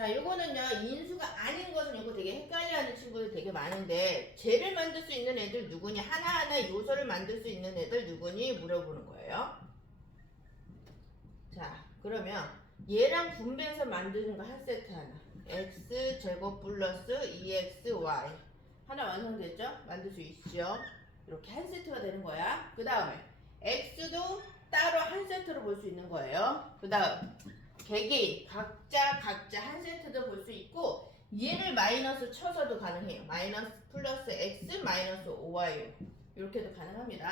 자, 요거는요, 인수가 아닌 것은 요거 되게 헷갈려 하는 친구들 되게 많은데, 쟤를 만들 수 있는 애들 누구니? 하나하나 요소를 만들 수 있는 애들 누구니? 물어보는 거예요. 자, 그러면 얘랑 분배해서 만드는 거 한 세트 하나. x 제곱 플러스 2xy. 하나 완성됐죠? 만들 수 있죠? 이렇게 한 세트가 되는 거야. 그 다음에 x도 따로 한 세트로 볼 수 있는 거예요. 그 다음 개개인 각자 각자 한 세트도 볼 수 있고 얘를 마이너스 쳐서도 가능해요. 마이너스 플러스 x 마이너스 5y 이렇게도 가능합니다.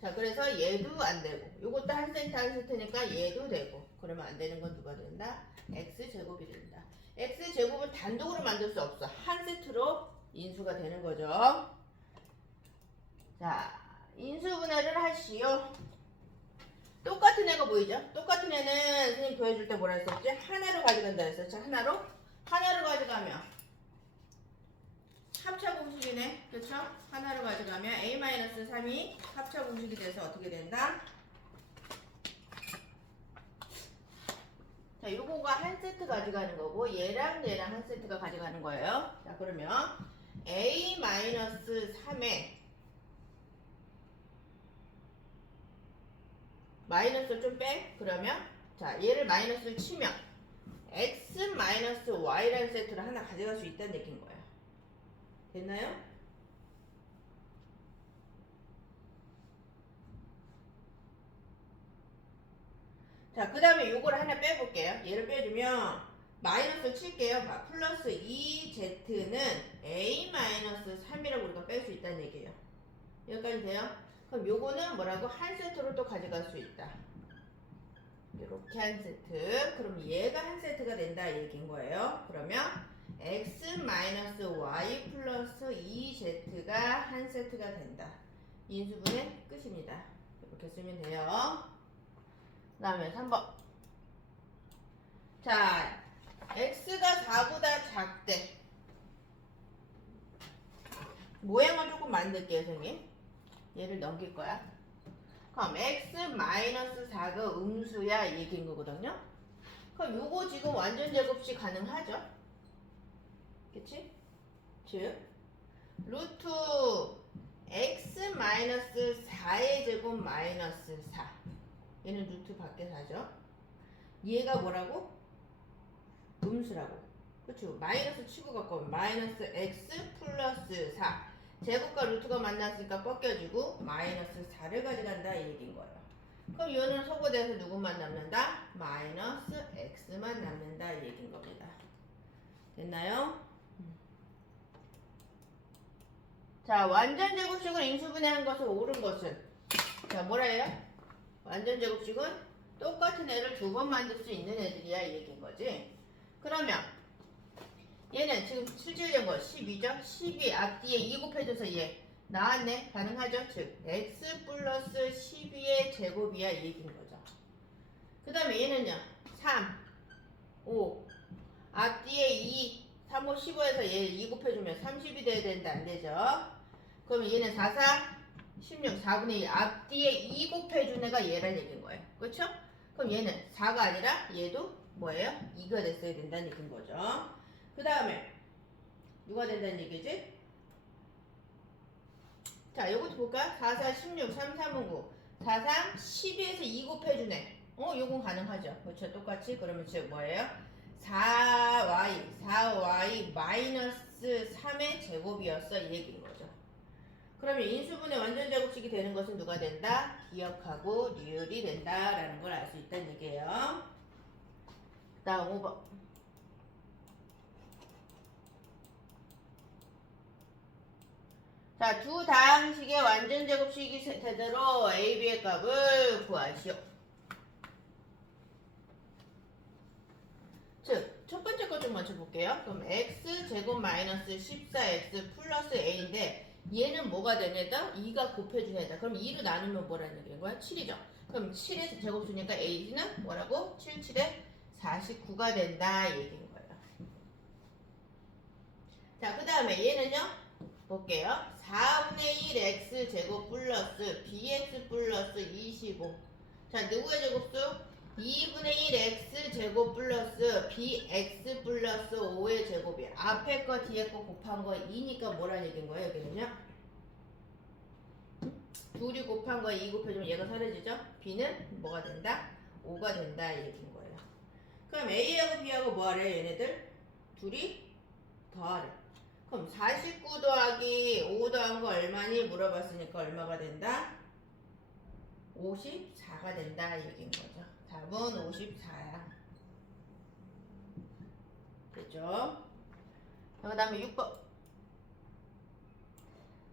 자 그래서 얘도 안 되고 요것도 한 세트 한 세트니까 얘도 되고 그러면 안 되는 건 누가 된다? x 제곱이 된다. x 제곱은 단독으로 만들 수 없어. 한 세트로 인수가 되는 거죠. 자 인수분해를 하시오. 똑같은 애가 보이죠? 똑같은 애는 선생님 보여줄 때 뭐라 했었지? 하나로 가져간다 했었죠? 하나로? 하나로 가져가면 합차 공식이네. 그쵸? 하나로 가져가면 a-3이 합차 공식이 돼서 어떻게 된다? 자, 요거가 한 세트 가져가는 거고 얘랑 얘랑 한 세트가 가져가는 거예요. 자, 그러면 a-3에 마이너스를 좀 빼? 그러면 자 얘를 마이너스를 치면 x 마이너스 y라는 세트를 하나 가져갈 수 있다는 얘기인 거야. 됐나요? 자, 그 다음에 요거를 하나 빼볼게요. 얘를 빼주면 마이너스를 칠게요. 마- 플러스 2z는 a 마이너스 3이라고 우리가 뺄 수 있다는 얘기예요. 여기까지 돼요? 그럼 요거는 뭐라고 한 세트로 또 가져갈 수 있다. 이렇게 한 세트. 그럼 얘가 한 세트가 된다 이 얘기인 거예요. 그러면 x 마이너스 y 플러스 2z가 한 세트가 된다. 인수분의 끝입니다. 이렇게 쓰면 돼요. 그 다음에 3번. 자, x가 4보다 작대. 모양을 조금 만들게요, 선생님. 얘를 넘길 거야. 그럼 x 마이너스 4가 음수야 이 얘기인 거거든요. 그럼 요거 지금 완전 제곱식 가능하죠? 그치? 즉 루트 x 마이너스 4의 제곱 마이너스 4 얘는 루트 밖에 사죠? 얘가 뭐라고? 음수라고 그쵸? 마이너스 치고 갖고 마이너스 x 플러스 4 제곱과 루트가 만났으니까 꺾여지고 마이너스 4를 가져간다 이 얘기인 거예요. 그럼 이거는 소거돼서 누구만 남는다? 마이너스 x만 남는다 이 얘기인 겁니다. 됐나요? 자 완전 제곱식을 인수분해한 것을 옳은 것은 자 뭐라 해요? 완전 제곱식은 똑같은 애를 두 번 만들 수 있는 애들이야 이 얘기인 거지. 그러면 얘는 지금 실질된 거 12죠? 12 앞뒤에 2 곱해줘서 얘. 나왔네. 가능하죠? 즉 x 플러스 12의 제곱이야. 이 얘기인 거죠. 그 다음에 얘는요. 3 5 앞뒤에 2 3, 5, 15에서 얘 2 곱해주면 30이 돼야 되는데 안 되죠? 그러면 얘는 4, 4 16 4분의 2 앞뒤에 2 곱해준 애가 얘란 얘기인 거예요. 그렇죠? 그럼 얘는 4가 아니라 얘도 뭐예요? 2가 됐어야 된다는 얘기인 거죠 그 다음에 누가 된다는 얘기지? 자, 요것도 볼까? 4, 4, 16, 3, 3은 9. 4, 3, 12에서 2 곱해주네. 어, 요건 가능하죠. 그렇죠. 똑같이. 그러면 즉 뭐예요? 4y, 4y 마이너스 3의 제곱이었어. 이 얘기인 거죠. 그러면 인수분의 완전 제곱식이 되는 것은 누가 된다? 기억하고 리을이 된다라는 걸 알 수 있다는 얘기예요. 다음 5번. 자, 두 다항식의 완전 제곱식이 되도록 a, b의 값을 구하시오. 즉, 첫 번째 것좀 먼저 볼게요. 그럼 x 제곱 마이너스 14x 플러스 a인데 얘는 뭐가 되냐다? 2가 곱해준 애다. 그럼 2로 나누면 뭐라는 얘기인 거야? 7이죠. 그럼 7의 제곱수니까 a는 뭐라고? 7, 7에 49가 된다. 이 얘기인 거예요. 자, 그 다음에 얘는요? 볼게요. 4분의 1 x 제곱 플러스 bx 플러스 25. 자, 누구의 제곱수? 2분의 1 x 제곱 플러스 bx 플러스 5의 제곱이 앞에 거 뒤에 거 곱한 거 2니까 뭐란 얘기인 거예요 여기는요? 둘이 곱한 거에 2 곱해주면 얘가 사라지죠? b는 뭐가 된다? 5가 된다 이 얘기인 거예요 그럼 a하고 b하고 뭐 하래 얘네들? 둘이 더하래 그럼 49 더하기 5 더한 거 얼마니? 물어봤으니까 얼마가 된다? 54가 된다 이 얘기인 거죠. 답은 54야. 됐죠? 그 다음에 6번.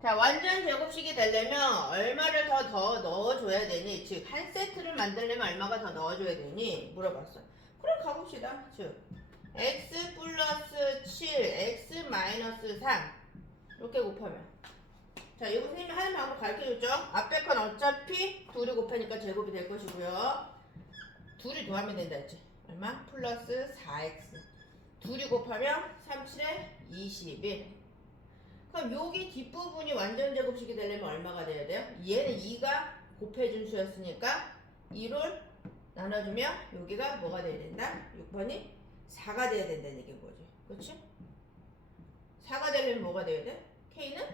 자, 완전 제곱식이 되려면 얼마를 더, 더 넣어줘야 되니? 즉, 한 세트를 만들려면 얼마가 더 넣어줘야 되니? 물어봤어. 그럼 가봅시다. 즉, x 플러스 7, x 마이너스 3. 이렇게 곱하면. 자, 이거 선생님이 하는 방법 가르쳐줬죠? 앞에 건 어차피 둘이 곱하니까 제곱이 될 것이고요. 둘이 더하면 된다 했지. 얼마? 플러스 4x. 둘이 곱하면 3, 7에 21. 그럼 여기 뒷부분이 완전 제곱식이 되려면 얼마가 돼야 돼요? 얘는 2가 곱해준 수였으니까 2를 나눠주면 여기가 뭐가 돼야 된다? 6번이 4가 돼야 된다는 얘기인 거지. 그렇지? 4가 되려면 뭐가 돼야 돼? K는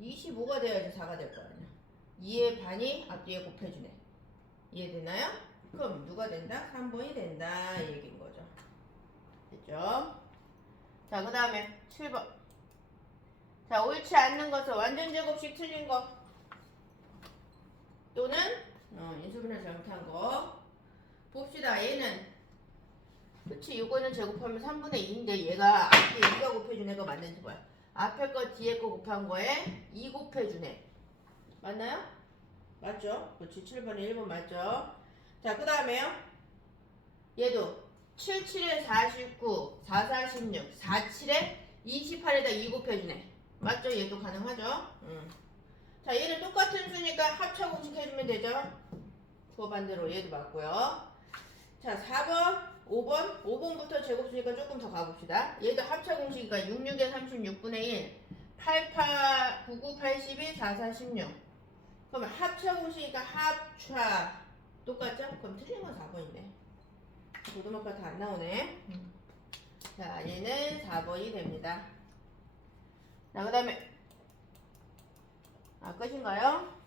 25가 돼야지 4가 될 거 아니야. 2의 반이 앞뒤에 곱해주네. 이해되나요? 그럼 누가 된다? 3번이 된다. 이 얘기인 거죠. 됐죠? 자, 그 다음에 7번. 자, 옳지 않는 것은 완전 제곱식 틀린 거. 또는, 어, 인수분해 잘못한 거. 봅시다. 얘는, 그치, 이거는 제곱하면 3분의 2인데 얘가 앞뒤에 2가 곱해준 애가 맞는지 봐요. 앞에 거 뒤에 거 곱한 거에 2 곱해주네. 맞나요? 맞죠? 그렇지. 7번에 1번 맞죠? 자, 그 다음에요. 얘도 7, 7에 49, 4, 46, 4, 7에 28에다 2 곱해주네. 맞죠? 얘도 가능하죠? 응. 자, 얘는 똑같은 수니까 합차 공식 해주면 되죠? 그 반대로 얘도 맞고요. 자, 4번, 5번, 5번부터 제곱수니까 조금 더 가봅시다. 얘도 합차 공식이니까 66에 36분의 1, 88, 99, 82, 44, 16. 그러면 합차 공식이니까 합차. 똑같죠? 그럼 틀린 건 4번이네. 고등학교 다안 나오네. 자, 얘는 4번이 됩니다. 자, 그 다음에, 아, 끝인가요?